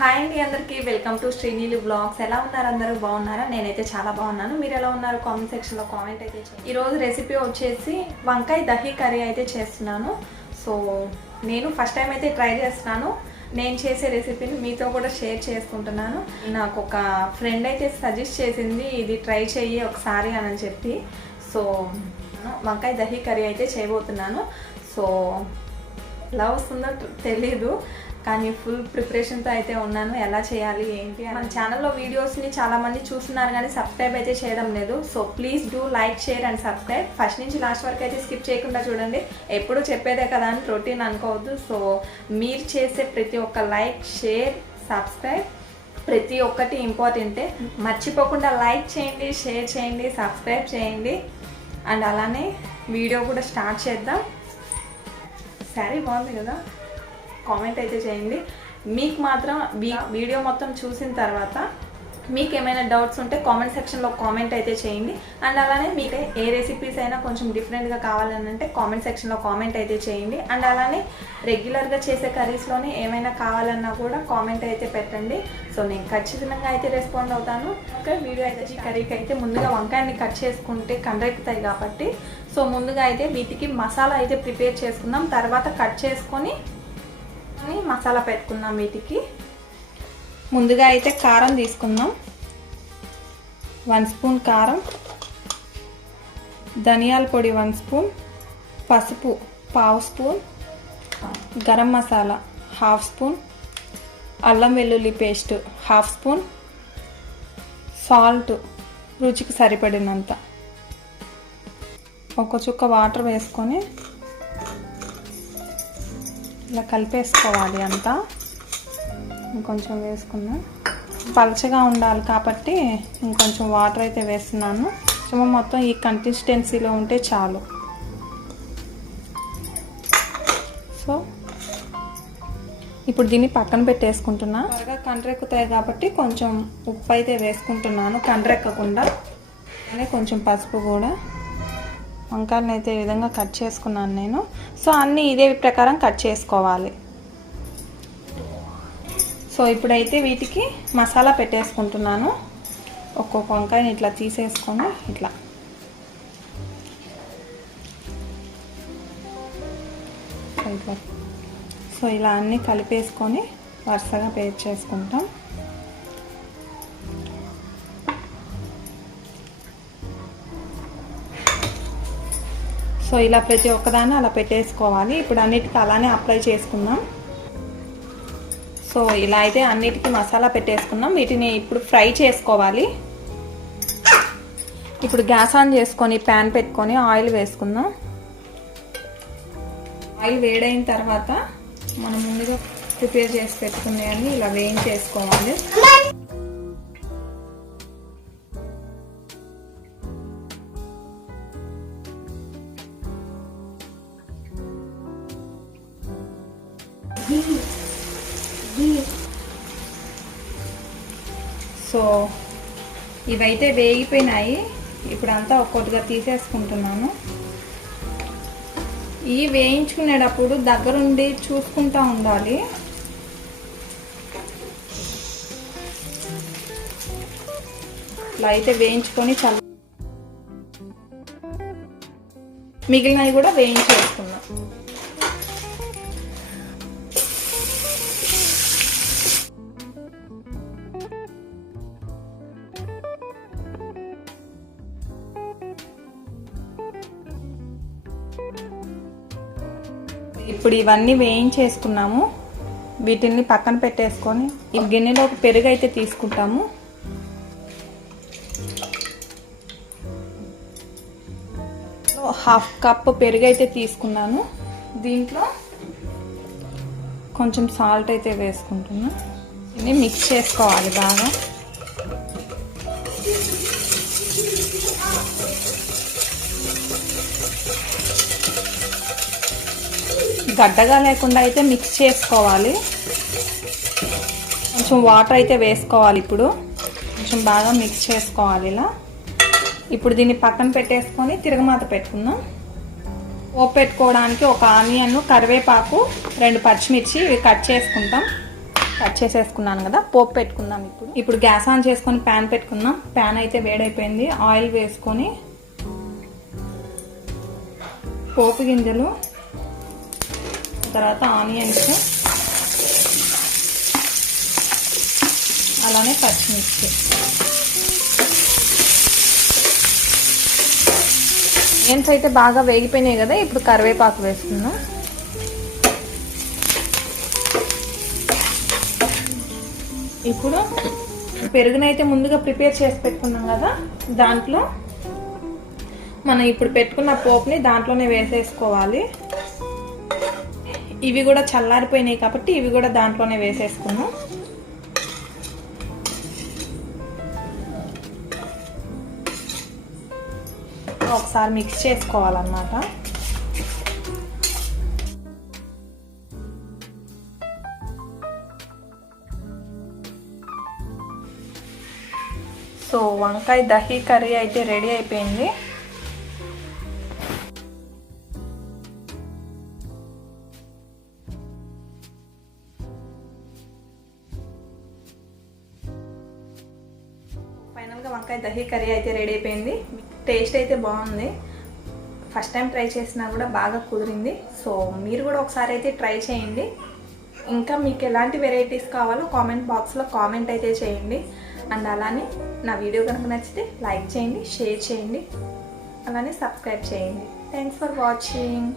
Hi అండి అందరికీ welcome to Srinilu blogs. ఎలా ఉన్నారు? అందరూ బాగున్నారా? నేనైతే చాలా బాగున్నాను. మీరు ఎలా ఉన్నారు? కామెంట్ సెక్షన్లో కామెంట్ అయితే చేయండి. ఈరోజు రెసిపీ వచ్చేసి వంకాయ దహీ కర్రీ అయితే చేస్తున్నాను. సో నేను ఫస్ట్ టైం అయితే ట్రై చేస్తున్నాను. నేను చేసే రెసిపీని మీతో కూడా షేర్ చేసుకుంటున్నాను. నాకు ఒక ఫ్రెండ్ అయితే సజెస్ట్ చేసింది, ఇది ట్రై చెయ్యి ఒకసారి అని చెప్పి. సో వంకాయ దహీ కర్రీ అయితే చేయబోతున్నాను. సో ఎలా వస్తుందో తెలీదు, కానీ ఫుల్ ప్రిపరేషన్తో అయితే ఉన్నాను. ఎలా చేయాలి ఏంటి మన ఛానల్లో వీడియోస్ని చాలామంది చూస్తున్నారు కానీ సబ్స్క్రైబ్ అయితే చేయడం లేదు. So please do like, share and subscribe. First నుంచి లాస్ట్ వరకు అయితే స్కిప్ చేయకుండా చూడండి. ఎప్పుడు చెప్పేదే కదా అని రొటీన్ అనుకోవద్దు. సో మీరు చేసే ప్రతి ఒక్క లైక్, షేర్, సబ్స్క్రైబ్ ప్రతి ఒక్కటి ఇంపార్టెంటే. మర్చిపోకుండా లైక్ చేయండి, షేర్ చేయండి, సబ్స్క్రైబ్ చేయండి. అండ్ అలానే వీడియో కూడా స్టార్ట్ చేద్దాం. శారీ బాగుంది కదా, కామెంట్ అయితే చేయండి. మీకు మాత్రం వీడియో మొత్తం చూసిన తర్వాత మీకు ఏమైనా డౌట్స్ ఉంటే కామెంట్ సెక్షన్లో కామెంట్ అయితే చేయండి. అండ్ అలానే మీకు ఏ రెసిపీస్ అయినా కొంచెం డిఫరెంట్గా కావాలని అంటే కామెంట్ సెక్షన్లో కామెంట్ అయితే చేయండి. అండ్ అలానే రెగ్యులర్గా చేసే కర్రీస్లోనే ఏమైనా కావాలన్నా కూడా కామెంట్ అయితే పెట్టండి. సో నేను ఖచ్చితంగా అయితే రెస్పాండ్ అవుతాను. ఓకే, వీడియో అయితే ఈ కర్రీకి అయితే ముందుగా వంకాయని కట్ చేసుకుంటే కండ్రెక్కుతాయి కాబట్టి సో ముందుగా అయితే వీటికి మసాలా అయితే ప్రిపేర్ చేసుకుందాం. తర్వాత కట్ చేసుకొని మసాలా పెట్టుకుందాం. వీటికి ముందుగా అయితే కారం తీసుకుందాం. 1 స్పూన్ కారం, ధనియాల పొడి 1 స్పూన్, పసుపు 1/2 స్పూన్, గరం మసాలా 1/2 స్పూన్, అల్లం వెల్లుల్లి పేస్ట్ 1/2 స్పూన్, సాల్ట్ రుచికి సరిపడినంత, ఒక చుక్క వాటర్ వేసుకొని ఇలా కలిపేసుకోవాలి. అంతా ఇంకొంచెం వేసుకుందాం. పలచగా ఉండాలి కాబట్టి ఇంకొంచెం వాటర్ అయితే వేస్తున్నాను. మొత్తం ఈ కన్సిస్టెన్సీలో ఉంటే చాలు. సో ఇప్పుడు దీన్ని పక్కన పెట్టేసుకుంటున్నా. త్వరగా కండ్రెక్కుతాయి కాబట్టి కొంచెం ఉప్పు అయితే వేసుకుంటున్నాను కండ్రెక్కకుండా. కొంచెం పసుపు కూడా. వంకాయలను అయితే ఈ విధంగా కట్ చేసుకున్నాను నేను. సో అన్నీ ఇదే ప్రకారం కట్ చేసుకోవాలి. సో ఇప్పుడైతే వీటికి మసాలా పెట్టేసుకుంటున్నాను. ఒక్కొక్క వంకాయని ఇట్లా తీసేసుకొని ఇట్లా సో ఇలా అన్నీ కలిపేసుకొని వరుసగా పేస్ట్ చేసుకుంటాం. సో ఇలా ప్రతి ఒక్కదాన్ని అలా పెట్టేసుకోవాలి. ఇప్పుడు అన్నిటికీ అలానే అప్లై చేసుకుందాం. సో ఇలా అయితే అన్నిటికీ మసాలా పెట్టేసుకున్నాం. వీటిని ఇప్పుడు ఫ్రై చేసుకోవాలి. ఇప్పుడు గ్యాస్ ఆన్ చేసుకొని ప్యాన్ పెట్టుకొని ఆయిల్ వేసుకుందాం. ఆయిల్ వేడైన తర్వాత మనం ముందుగా ప్రిపేర్ చేసి పెట్టుకునేవన్నీ ఇలా వేయించేసుకోవాలి. సో ఇవైతే వేగిపోయినాయి. ఇప్పుడు అంతా ఒక్కొక్కటిగా తీసేసుకుంటున్నాను. ఇవి వేయించుకునేటప్పుడు దగ్గరుండి చూసుకుంటూ ఉండాలి. ఇట్లా అయితే వేయించుకొని మిగిలినవి కూడా వేయించేసుకున్నాం. ఇప్పుడు ఇవన్నీ వేయించేసుకున్నాము. వీటిని పక్కన పెట్టేసుకొని ఈ గిన్నెలో ఒక పెరుగు అయితే తీసుకుంటాము. హాఫ్ కప్ పెరుగు అయితే తీసుకున్నాను. దీంట్లో కొంచెం సాల్ట్ అయితే వేసుకుంటున్నా. ఇది మిక్స్ చేసుకోవాలి బాగా. గడ్డగా లేకుండా అయితే మిక్స్ చేసుకోవాలి. కొంచెం వాటర్ అయితే వేసుకోవాలి. ఇప్పుడు కొంచెం బాగా మిక్స్ చేసుకోవాలి ఇలా. ఇప్పుడు దీన్ని పక్కన పెట్టేసుకొని తిరగమాత పెట్టుకుందాం. పోపు పెట్టుకోవడానికి ఒక ఆనియన్, కరివేపాకు, 2 పచ్చిమిర్చి ఇవి కట్ చేసుకుంటాం. కట్ చేసేసుకున్నాను కదా, పోపు పెట్టుకుందాం. ఇప్పుడు గ్యాస్ ఆన్ చేసుకొని ప్యాన్ పెట్టుకుందాం. ప్యాన్ అయితే వేడైపోయింది. ఆయిల్ వేసుకొని పోపు గింజలు, తర్వాత ఆనియన్స్, అలానే పచ్చిమిర్చి. ఆనియన్స్ అయితే బాగా వేగిపోయినాయి కదా, ఇప్పుడు కరివేపాకు వేసుకుందాం. ఇప్పుడు పెరుగునైతే ముందుగా ప్రిపేర్ చేసి పెట్టుకున్నాం కదా, దాంట్లో మనం ఇప్పుడు పెట్టుకున్న పోపుని దాంట్లోనే వేసేసుకోవాలి. ఇవి కూడా చల్లారిపోయినాయి కాబట్టి ఇవి కూడా దాంట్లోనే వేసేసుకున్నాం. ఒకసారి మిక్స్ చేసుకోవాలన్నమాట. సో వంకాయ దహీ కర్రీ అయితే రెడీ అయిపోయింది. ఫైనల్గా వంకాయ దహీ కర్రీ అయితే రెడీ అయిపోయింది. టేస్ట్ అయితే బాగుంది. ఫస్ట్ టైం ట్రై చేసినా కూడా బాగా కుదిరింది. సో మీరు కూడా ఒకసారి అయితే ట్రై చేయండి. ఇంకా మీకు ఎలాంటి వెరైటీస్ కావాలో కామెంట్ బాక్స్లో కామెంట్ అయితే చేయండి. అండ్ అలానే నా వీడియో కనుక నచ్చితే లైక్ చేయండి, షేర్ చేయండి, అలానే సబ్స్క్రైబ్ చేయండి. Thanks for watching.